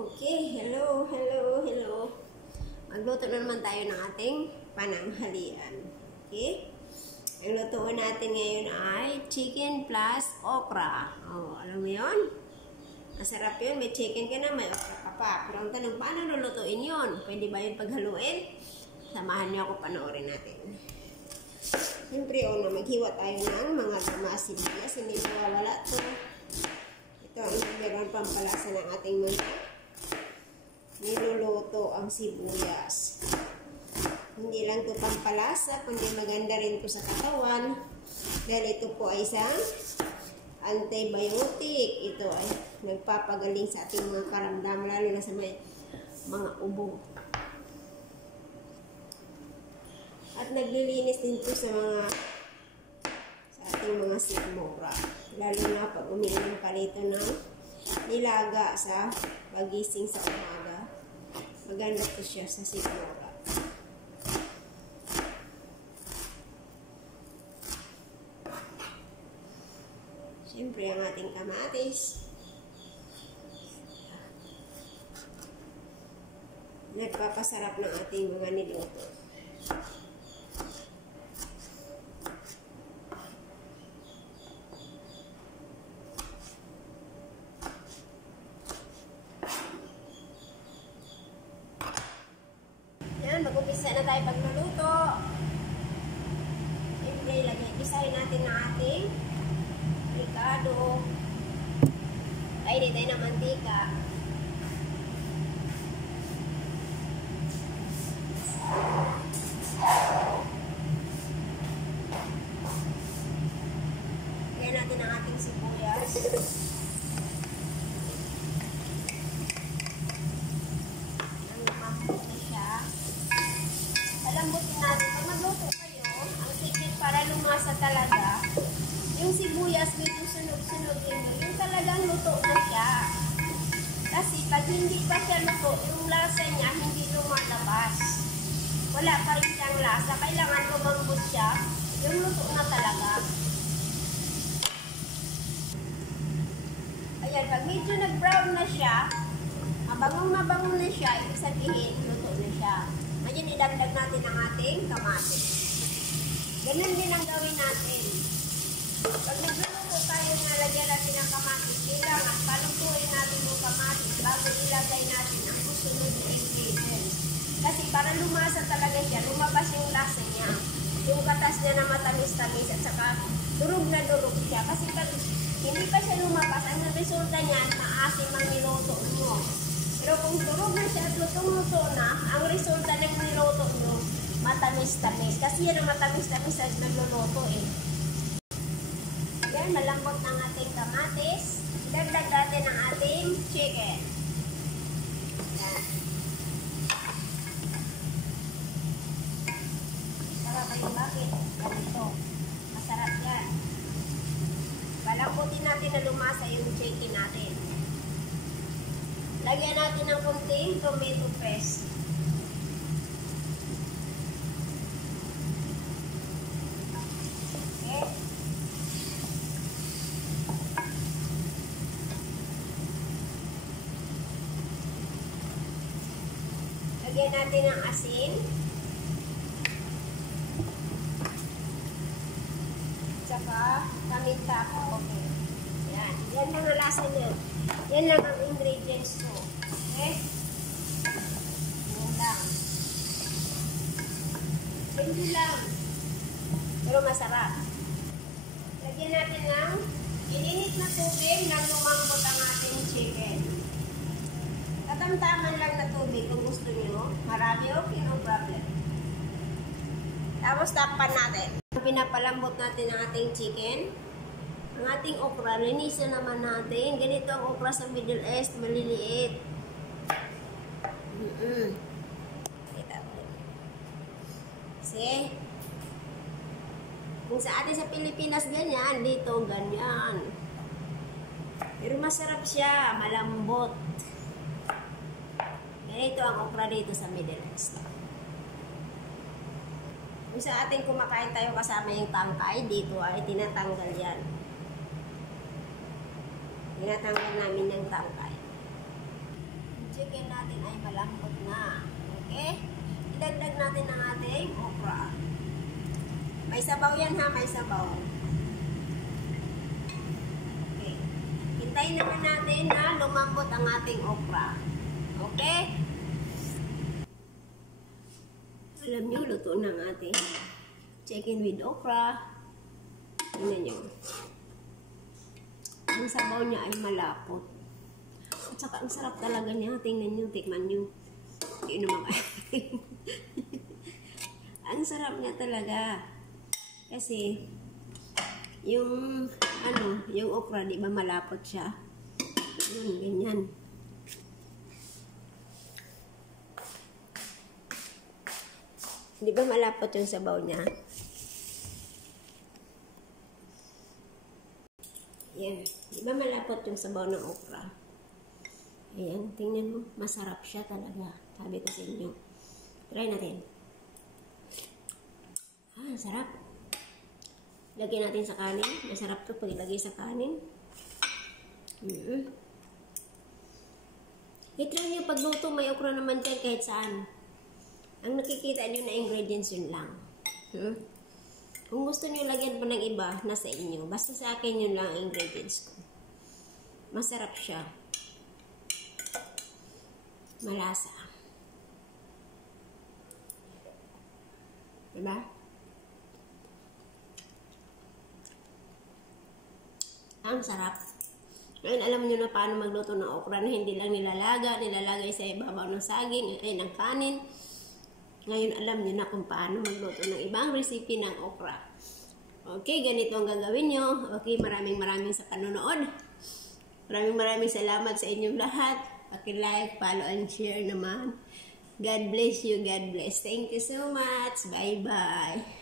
Okay, hello. Magluto na naman tayo ng ating pananghalian. Okay? Ang lutuan natin ngayon ay chicken plus okra. Oh, alam mo yun? Masarap yun. May chicken ka na, may okra ka pa. Pero ang tanong, paano lulutuin yun? Pwede ba yun paghaluin? Samahan niyo ako, panoorin natin. Siyempre, maghiwa tayo ng mga sibuyas. Hindi mawawala ito. Ito ang meron pampalasa ng ating mga niluluto ang sibuyas. Hindi lang ito pampalasa, kundi maganda rin ito sa katawan. Dahil ito po ay isang antibiotic. Ito ay nagpapagaling sa ating mga karamdaman, lalo na sa mga ubo. At naglilinis din ito sa ating mga sikmura. Lalo na pag umiinom ka nito ng nilaga sa pagising sa umaga. Maganda ito siya sa sikmura. Siyempre ang ating kamatis. Nagpapasarap ng ating mga niluto. Yan, mag-umpisa na tayo pagluluto. Siyempre, isahin natin ng ating ricado. Ay, di tayo ng mantika. Lagyan natin ang ating sibuyas. Lambutin natin. Pag magluto kayo, ang secret para lumasa talaga, yung sibuyas medyo sunog-sunog din. Yung talagang luto na siya. Kasi pag hindi pa siya luto, yung lasa niya hindi lumalabas. Wala pa rin siyang lasa. Kailangan lumambot siya. Yung luto na talaga. Ayan, pag medyo nag-brown na siya, mabangong na siya, ibig sabihin, luto na siya. Ngayon, idagdag natin ang ating kamatis. Ganun din ang gawin natin. Pag nagluluto tayo, nalagyan natin ang kamatis, kailangan palutuin natin yung kamatis bago ilagay natin ang susunod na ingredients. Kasi para lumasa talaga siya, lumabas yung lasa niya. Yung katas niya na matamis-tamis at saka durog na durog siya. Kasi pag hindi pa siya lumabas, ang resulta niya, maasim ang niluto mo. Pero kung durog na siya at lutong-luto na, ang resulta ng niluto nyo, matamis-tamis. Kasi yan ang matamis-tamis at nagluluto eh. Yan, malambot ng ating kamatis. Dagdag natin ang ating chicken. Yan. Saka kayo bakit? Ganito. Masarap yan. Palambutin natin na lumasa yung chicken natin. Lagyan natin ng konting tomato paste. Okay. Lagyan natin ng asin. Tsaka paminta. Okay. Yan. Yan lang ang lasa niya. Yan lang ang ingredients ko. Okay? Yan lang. Hindi lang. Pero masarap. Lagyan natin ng ininit na tubig nang lumambot ang ating chicken. Tatamtaman lang na tubig kung gusto nyo. Marami, okay, no problem. Tapos takpan natin. Pinapalambot natin ang ating chicken. Ang ating okra, linisan naman natin. Ganito ang okra sa Middle East, maliliit. Kita mo. See? Kung sa atin sa Pilipinas ganyan, dito ganyan. Pero masarap siya, malambot. Ganito ang okra dito sa Middle East. Kung sa atin kumakain tayo kasama yung tangkay, dito ay tinatanggal yan. Tinatanggal namin ng tangkay. chicken natin ay malambot na. Okay? Idagdag natin ang ating okra. May sabaw yan ha, may sabaw. Okay. Hintayin naman natin na lumambot ang ating okra. Okay? Alam nyo, luto na ang ating chicken with okra. Tingnan nyo. Ang sabaw niya ay malapot. At saka ang sarap talaga niya. Tingnan nyo, tikman nyo. Hindi naman kayo. Ang sarap niya talaga. Kasi, yung okra, di ba malapot siya? Yun, ganyan. Di ba malapot yung sabaw niya? Yan. Di ba malapot yung sabaw ng okra? Ayan, tingnan mo. Masarap siya talaga. Sabi ko sa inyo. Try natin. Sarap. Lagyan natin sa kanin. Masarap to pag ilagay sa kanin. I-try nyo pagluto. May okra naman dyan kahit saan. Ang nakikita nyo na ingredients yun lang. Kung gusto nyo lagyan pa ng iba, nasa inyo. Basta sa akin yun lang ang ingredients ko. Masarap siya. Malasa. Diba? Ang sarap. Ngayon, alam nyo na paano magluto ng okra na hindi lang nilalagay sa ibabaw ng saging, ng kanin. Ngayon, alam nyo na kung paano magluto ng ibang recipe ng okra. Okay, ganito ang gagawin nyo. Okay, maraming sa panonood. Maraming salamat sa inyong lahat. Paki-like, follow, and share naman. God bless you. God bless. Thank you so much. Bye-bye.